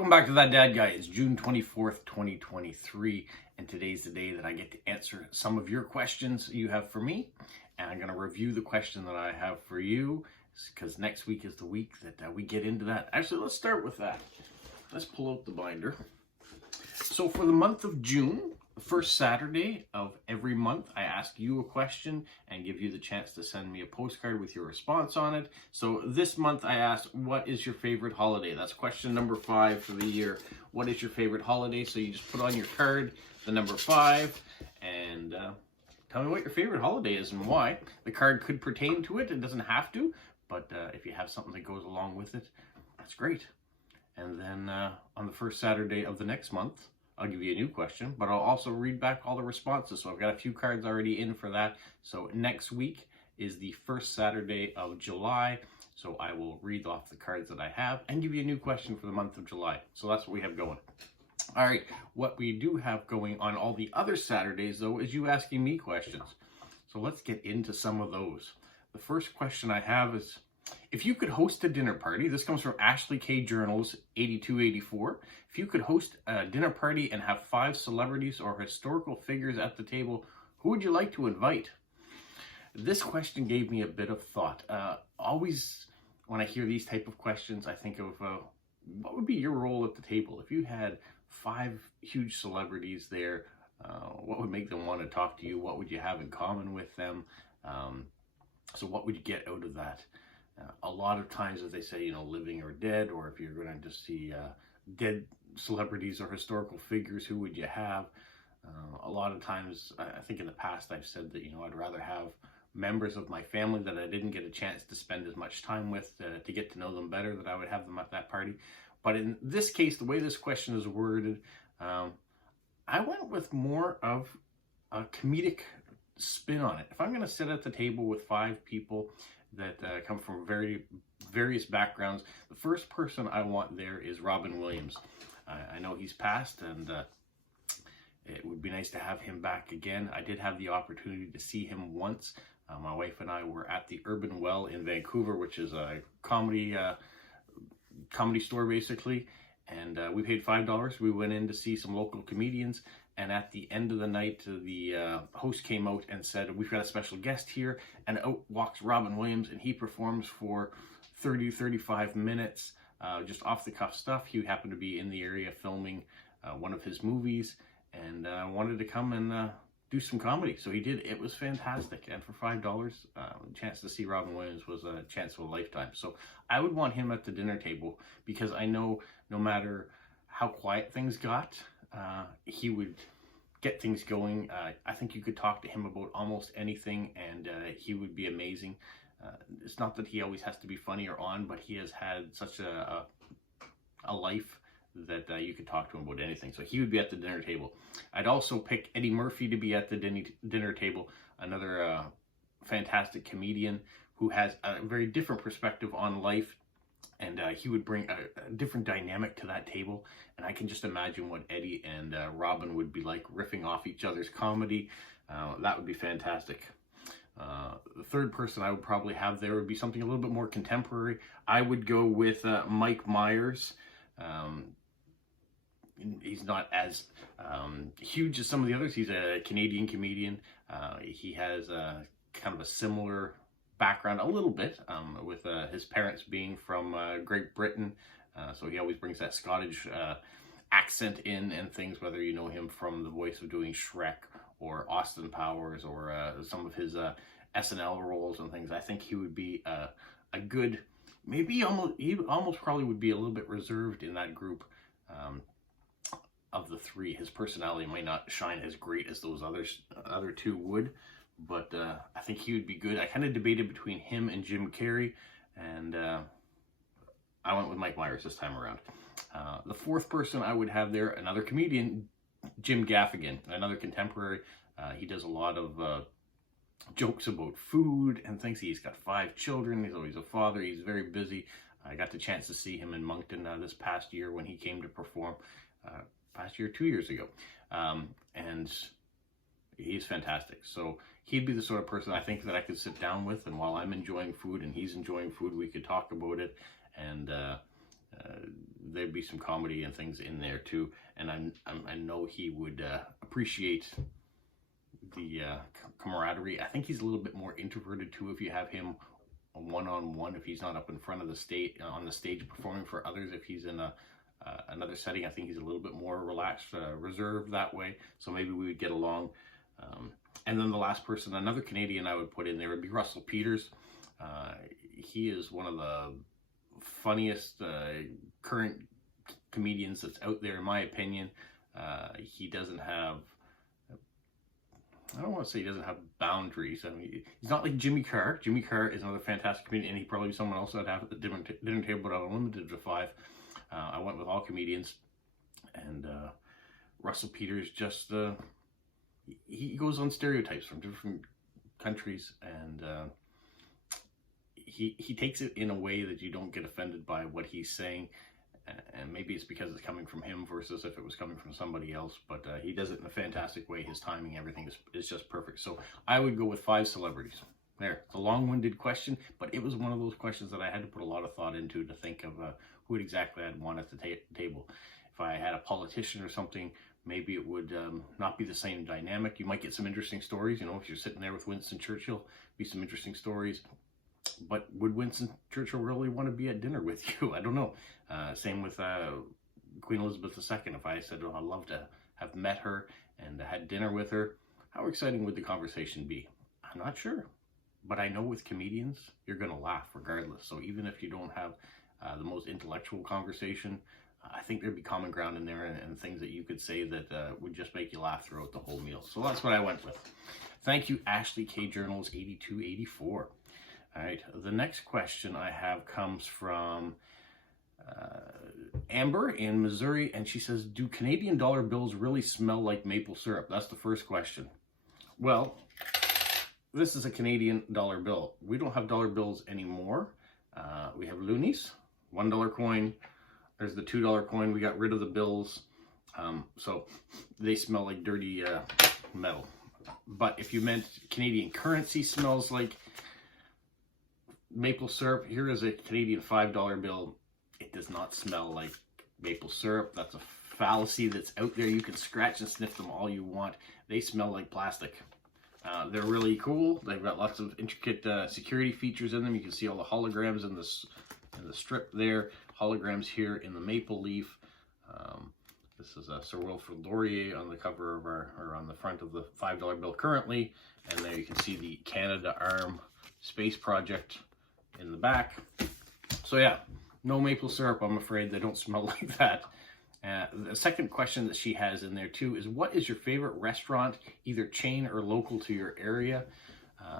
Welcome back to That Dad Guy. It's June 24th, 2023, and today's the day that I get to answer some of your questions you have for me, and I'm going to review the question that I have for you, because next week is the week that we get into that. Actually, let's start with that. Let's pull out the binder. So for the month of June, the first Saturday of every month, I ask you a question and give you the chance to send me a postcard with your response on it. So this month I asked, what is your favorite holiday? That's question number 5 for the year. What is your favorite holiday? So you just put on your card the number 5 and tell me what your favorite holiday is and why. The card could pertain to it. It doesn't have to, but if you have something that goes along with it, that's great. And then on the first Saturday of the next month, I'll give you a new question, but I'll also read back all the responses. So I've got a few cards already in for that. So next week is the first Saturday of July. So I will read off the cards that I have and give you a new question for the month of July. So that's what we have going. All right, what we do have going on all the other Saturdays, though, is you asking me questions. So let's get into some of those. The first question I have is, if you could host a dinner party, this comes from Ashley K. Journals 8284. If you could host a dinner party and have 5 celebrities or historical figures at the table, who would you like to invite? This question gave me a bit of thought. Always when I hear these type of questions, I think of what would be your role at the table? If you had 5 huge celebrities there, what would make them want to talk to you? What would you have in common with them? So what would you get out of that? A lot of times, as they say, you know, living or dead, or if you're going to just see dead celebrities or historical figures, who would you have? A lot of times, I think in the past, I've said that, you know, I'd rather have members of my family that I didn't get a chance to spend as much time with to get to know them better, that I would have them at that party. But in this case, the way this question is worded, I went with more of a comedic spin on it. If I'm going to sit at the table with 5 people that come from various backgrounds, the first person I want there is Robin Williams. I know he's passed, and it would be nice to have him back again. I did have the opportunity to see him once. My wife and I were at the Urban Well in Vancouver, which is a comedy store basically, and we paid $5. We went in to see some local comedians, and at the end of the night, the host came out and said, we've got a special guest here, and out walks Robin Williams, and he performs for 35 minutes, just off the cuff stuff. He happened to be in the area filming one of his movies, and wanted to come and do some comedy. So he did. It was fantastic. And for $5, a chance to see Robin Williams was a chance of a lifetime. So I would want him at the dinner table, because I know no matter how quiet things got, he would get things going. I think you could talk to him about almost anything, and he would be amazing. It's not that he always has to be funny or on, but he has had such a life that you could talk to him about anything. So he would be at the dinner table. I'd also pick Eddie Murphy to be at the dinner table, another fantastic comedian who has a very different perspective on life, and he would bring a different dynamic to that table. And I can just imagine what Eddie and Robin would be like, riffing off each other's comedy. That would be fantastic. The third person I would probably have there would be something a little bit more contemporary. I would go with Mike Myers. He's not as huge as some of the others. He's a Canadian comedian. He has kind of a similar background a little bit, with his parents being from Great Britain. So he always brings that Scottish accent in and things, whether you know him from the voice of doing Shrek or Austin Powers or some of his SNL roles and things. I think he would be a good, maybe he almost probably would be a little bit reserved in that group. Of the 3, his personality might not shine as great as those other 2 would, but I think he would be good. I kind of debated between him and Jim Carrey, and I went with Mike Myers this time around. The fourth person I would have there, another comedian, Jim Gaffigan, another contemporary. He does a lot of jokes about food and things. He's got 5 children. He's always a father. He's very busy. I got the chance to see him in Moncton this past year when he came to perform. Past year, 2 years ago, and he's fantastic. So he'd be the sort of person I think that I could sit down with, and while I'm enjoying food and he's enjoying food, we could talk about it and there'd be some comedy and things in there too, and I know he would appreciate the camaraderie. I think he's a little bit more introverted too if you have him one-on-one, if he's not up in front of the stage on the stage performing for others. If he's in another setting, I think he's a little bit more relaxed, reserved that way, so maybe we would get along. And then the last person, another Canadian I would put in there, would be Russell Peters. He is one of the funniest current comedians that's out there, in my opinion. He doesn't have, I don't want to say he doesn't have boundaries. I mean, he's not like Jimmy Carr. Jimmy Carr is another fantastic comedian, and he'd probably be someone else I'd have at the dinner table, but I'm limited to 5. I went with all comedians, and Russell Peters just, he goes on stereotypes from different countries, and he takes it in a way that you don't get offended by what he's saying. And maybe it's because it's coming from him versus if it was coming from somebody else, but he does it in a fantastic way. His timing, everything is just perfect. So I would go with 5 celebrities. There, it's a long-winded question, but it was one of those questions that I had to put a lot of thought into to think of who exactly I'd want at the table. If I had a politician or something, maybe it would not be the same dynamic. You might get some interesting stories. You know, if you're sitting there with Winston Churchill, be some interesting stories. But would Winston Churchill really want to be at dinner with you? I don't know. Same with Queen Elizabeth II. If I said, oh, I'd love to have met her and had dinner with her, how exciting would the conversation be? I'm not sure. But I know with comedians, you're going to laugh regardless. So even if you don't have the most intellectual conversation, I think there'd be common ground in there and things that you could say that would just make you laugh throughout the whole meal. So that's what I went with. Thank you, Ashley K. Journals 8284. All right, the next question I have comes from Amber in Missouri, and she says, do Canadian dollar bills really smell like maple syrup? That's the first question. Well, this is a Canadian dollar bill. We don't have dollar bills anymore. We have loonies, $1 coin. There's the $2 coin. We got rid of the bills. So they smell like dirty metal. But if you meant Canadian currency smells like maple syrup, here is a Canadian $5 bill. It does not smell like maple syrup. That's a fallacy that's out there. You can scratch and sniff them all you want. They smell like plastic. They're really cool. They've got lots of intricate security features in them. You can see all the holograms in the strip there. Holograms here in the maple leaf. This is Sir Wilfrid Laurier on the cover of or on the front of the $5 bill currently. And there you can see the Canada Arm Space Project in the back. So yeah, no maple syrup, I'm afraid. They don't smell like that. The second question that she has in there too is, what is your favorite restaurant, either chain or local to your area?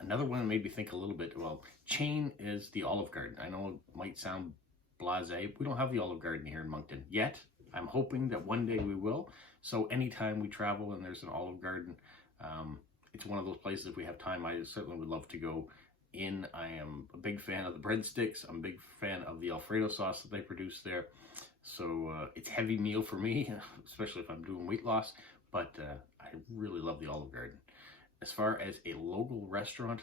Another one that made me think a little bit, well, chain is the Olive Garden. I know it might sound blasé. We don't have the Olive Garden here in Moncton yet. I'm hoping that one day we will. So anytime we travel and there's an Olive Garden, it's one of those places, if we have time, I certainly would love to go in. I am a big fan of the breadsticks. I'm a big fan of the Alfredo sauce that they produce there. So it's a heavy meal for me, especially if I'm doing weight loss, but I really love the Olive Garden. As far as a local restaurant,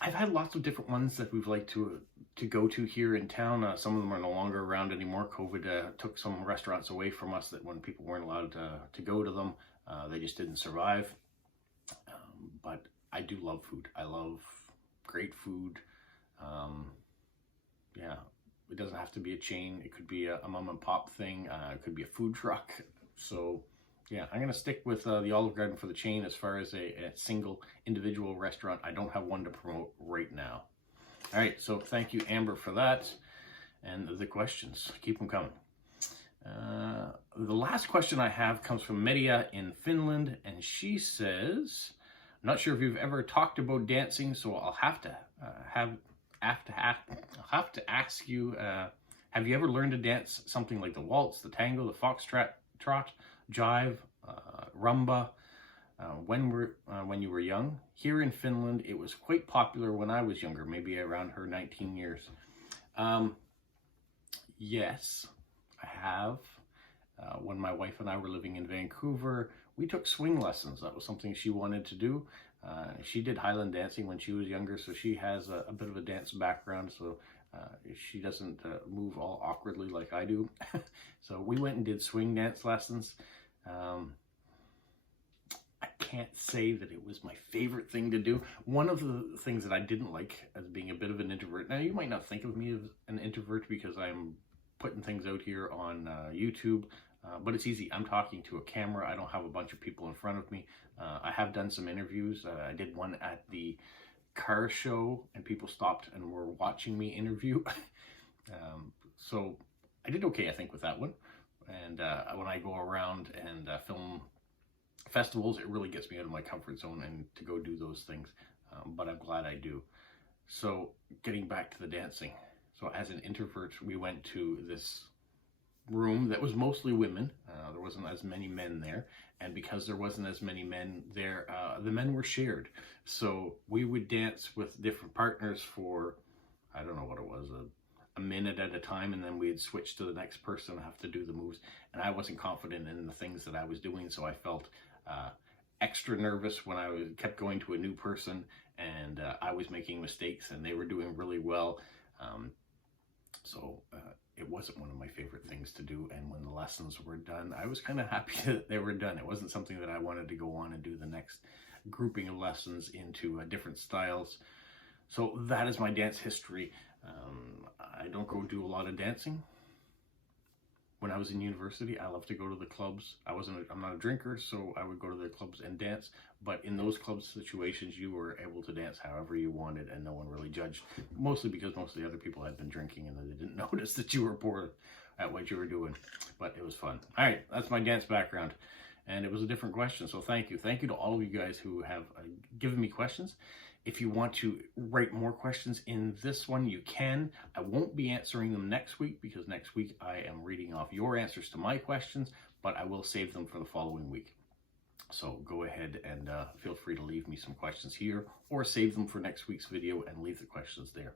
I've had lots of different ones that we've liked to go to here in town. Some of them are no longer around anymore. COVID took some restaurants away from us that when people weren't allowed to go to them, they just didn't survive. But I do love food. I love great food. Yeah, it doesn't have to be a chain. It could be a mom and pop thing. It could be a food truck. So yeah, I'm going to stick with the Olive Garden for the chain. As far as a single individual restaurant, I don't have one to promote right now. All right, so thank you, Amber, for that. And the questions, keep them coming. The last question I have comes from Media in Finland, and she says, I'm not sure if you've ever talked about dancing, so I'll have to ask you, have you ever learned to dance something like the waltz, the tango, the foxtrot, jive, rumba, when you were young? Here in Finland, it was quite popular when I was younger, maybe around her 19 years. Yes, I have. When my wife and I were living in Vancouver, we took swing lessons. That was something she wanted to do. She did Highland dancing when she was younger, so she has a bit of a dance background. So She doesn't move all awkwardly like I do. So we went and did swing dance lessons. I can't say that it was my favorite thing to do. One of the things that I didn't like as being a bit of an introvert. Now, you might not think of me as an introvert because I'm putting things out here on YouTube, but it's easy. I'm talking to a camera. I don't have a bunch of people in front of me. I have done some interviews. I did one at the car show and people stopped and were watching me interview. So I did okay, I think, with that one. And when I go around and film festivals, it really gets me out of my comfort zone and to go do those things. But I'm glad I do. So getting back to the dancing. So as an introvert, we went to this room that was mostly women. There wasn't as many men there. And because there wasn't as many men there, the men were shared. So we would dance with different partners for, I don't know what it was, a minute at a time, and then we'd switch to the next person and have to do the moves. And I wasn't confident in the things that I was doing, so I felt extra nervous when I kept going to a new person and I was making mistakes and they were doing really well. So it wasn't one of my favorite things to do. And when the lessons were done, I was kind of happy that they were done. It wasn't something that I wanted to go on and do the next grouping of lessons into different styles. So that is my dance history. I don't go do a lot of dancing. When I was in university, I loved to go to the clubs. I'm not a drinker, so I would go to the clubs and dance. But in those club situations, you were able to dance however you wanted, and no one really judged. Mostly because most of the other people had been drinking, and they didn't notice that you were poor at what you were doing. But it was fun. All right, that's my dance background, and it was a different question. So thank you. Thank you to all of you guys who have given me questions. If you want to write more questions in this one, you can. I won't be answering them next week because next week I am reading off your answers to my questions, but I will save them for the following week. So go ahead and feel free to leave me some questions here or save them for next week's video and leave the questions there.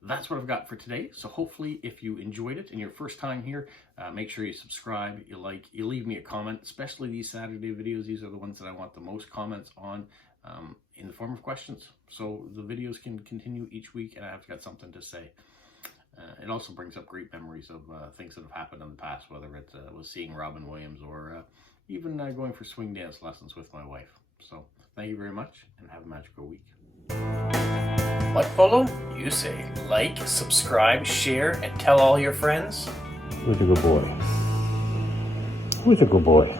That's what I've got for today. So hopefully if you enjoyed it and your first time here, make sure you subscribe, you like, you leave me a comment, especially these Saturday videos. These are the ones that I want the most comments on. In the form of questions, so the videos can continue each week and I've got something to say. It also brings up great memories of things that have happened in the past, whether it was seeing Robin Williams or even going for swing dance lessons with my wife. So thank you very much and have a magical week. What, Polo? You say like, subscribe, share, and tell all your friends? Who's a good boy? Who's a good boy?